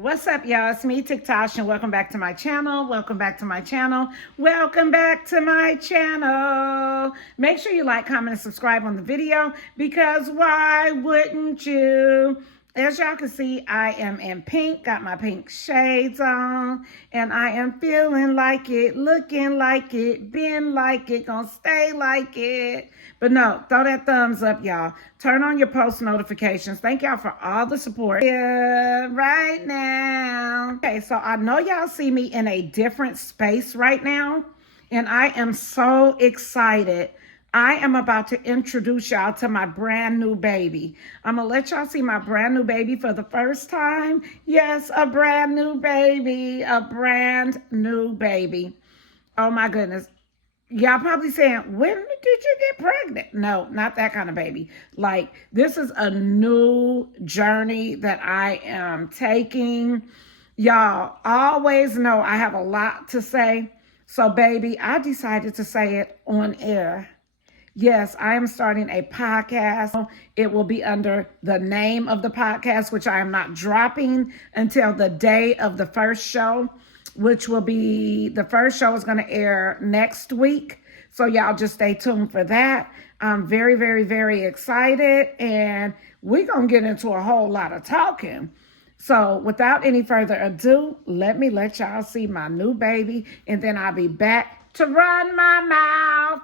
What's up, y'all? It's me, Tiktoshh, and welcome back to my channel. Welcome back to my channel. Welcome back to my channel. Make sure you like, comment, and subscribe on the video, because why wouldn't you? As y'all can see, I am in pink, got my pink shades on, and I am feeling like it, looking like it, been like it, gonna stay like it. But no, throw that thumbs up, y'all. Turn on your post notifications. Thank y'all for all the support. Yeah, right now. Okay, so I know y'all see me in a different space right now, and I am so excited. I am about to introduce y'all to my brand new baby. I'm gonna let y'all see my brand new baby for the first time. Yes, a brand new baby, a brand new baby. Oh my goodness. Y'all probably saying, when did you get pregnant? No, not that kind of baby. Like, this is a new journey that I am taking. Y'all always know I have a lot to say. So, baby, I decided to say it on air. Yes, I am starting a podcast. It will be under the name of the podcast, which I am not dropping until the day of the first show, which will be, the first show is going to air next week. So y'all just stay tuned for that. I'm very, very, very excited, and we're going to get into a whole lot of talking. So without any further ado, let y'all see my new baby, and then I'll be back to run my mouth.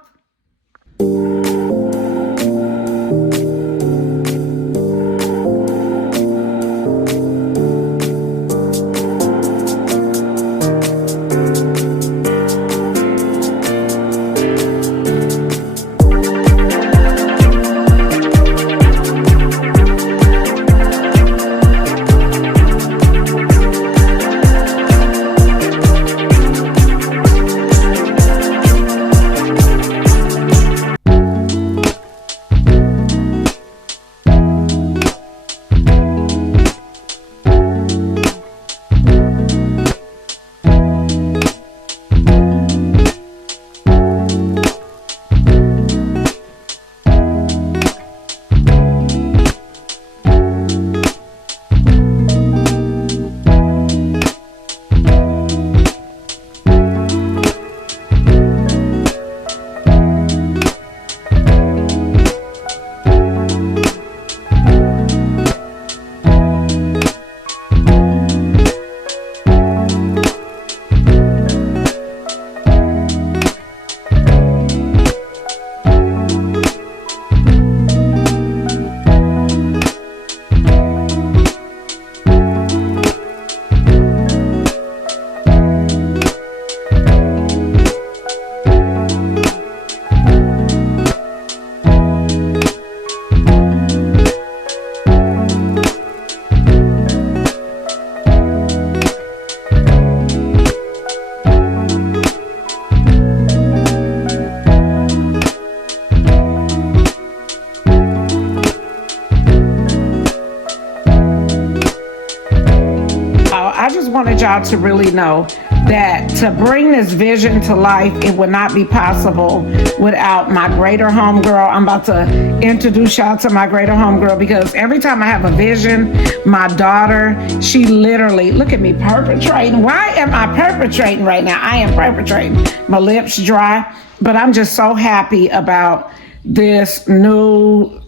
I just wanted y'all to really know that to bring this vision to life, it would not be possible without my greater homegirl. I'm about to introduce y'all to my greater homegirl, because every time I have a vision, my daughter, she literally, look at me perpetrating. Why am I perpetrating right now? I am perpetrating. My lips dry, but I'm just so happy about this new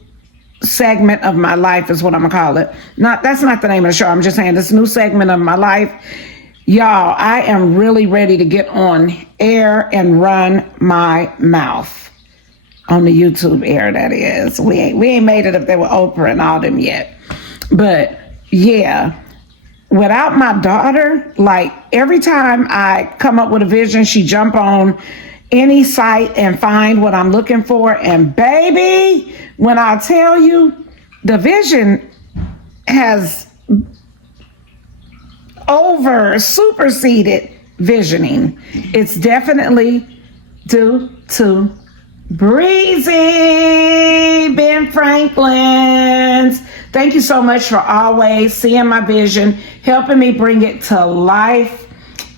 segment of my life, is what I'm gonna call it. That's not the name of the show. I'm just saying this new segment of my life. Y'all, I am really ready to get on air and run my mouth on the YouTube air, that is. We ain't made it up there with Oprah and all them yet. But yeah, without my daughter, like every time I come up with a vision, she jump on any site and find what I'm looking for. And baby, when I tell you, the vision has superseded visioning. It's definitely due to Breezy Ben Franklin's. Thank you so much for always seeing my vision, helping me bring it to life.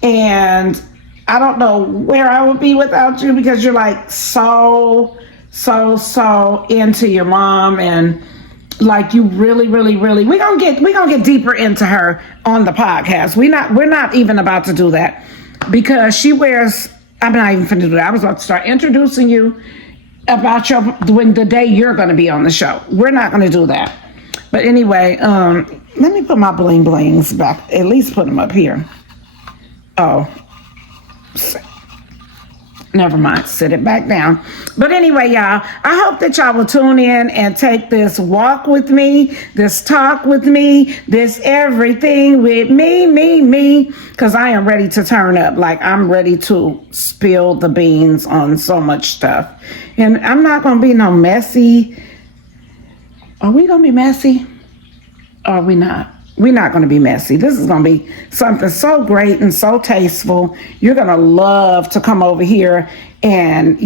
And I don't know where I would be without you, because you're like so into your mom, and like you really, really, really. We're gonna get deeper into her on the podcast. We're not even about to do that because she wears. I'm not even finna do that. I was about to start introducing you about when the day you're gonna be on the show. We're not gonna do that. But anyway, let me put my bling blings back. At least put them up here. Oh, never mind. Sit it back down. But anyway, y'all, I hope that y'all will tune in and take this walk with me, this talk with me, this everything with me, because I am ready to turn up. Like, I'm ready to spill the beans on so much stuff. And I'm not going to be no messy. Are we going to be messy? Or are we not? We're not going to be messy. This is going to be something so great and so tasteful. You're going to love to come over here and,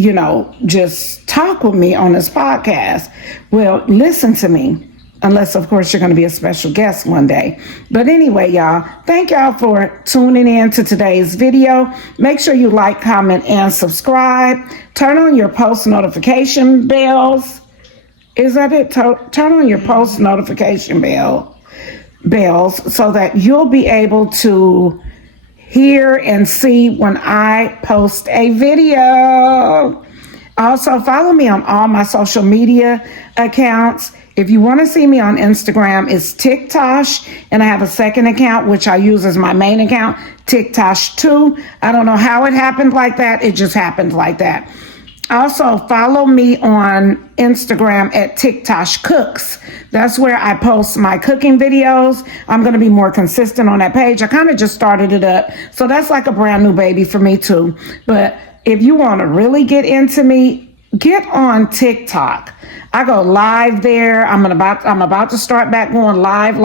just talk with me on this podcast. Well, listen to me. Unless, of course, you're going to be a special guest one day. But anyway, y'all, thank y'all for tuning in to today's video. Make sure you like, comment, and subscribe. Turn on your post notification bells. Is that it? Turn on your post notification bells so that you'll be able to hear and see when I post a video. Also, follow me on all my social media accounts. If you want to see me on Instagram, it's Tiktoshh, and I have a second account, which I use as my main account, Tiktoshh 2. I don't know how it happened like that. It just happened like that. Also, follow me on Instagram at Tiktoshh Cooks. That's where I post my cooking videos. I'm going to be more consistent on that page. I kind of just started it up. So that's like a brand new baby for me too. But if you want to really get into me, get on TikTok. I go live there. I'm about to start back going live.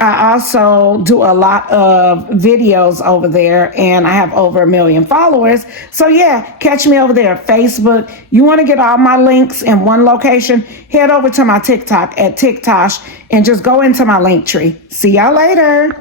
I also do a lot of videos over there, and I have over 1 million followers. So yeah, catch me over there. Facebook. You want to get all my links in one location? Head over to my TikTok at Tiktoshh and just go into my link tree. See y'all later.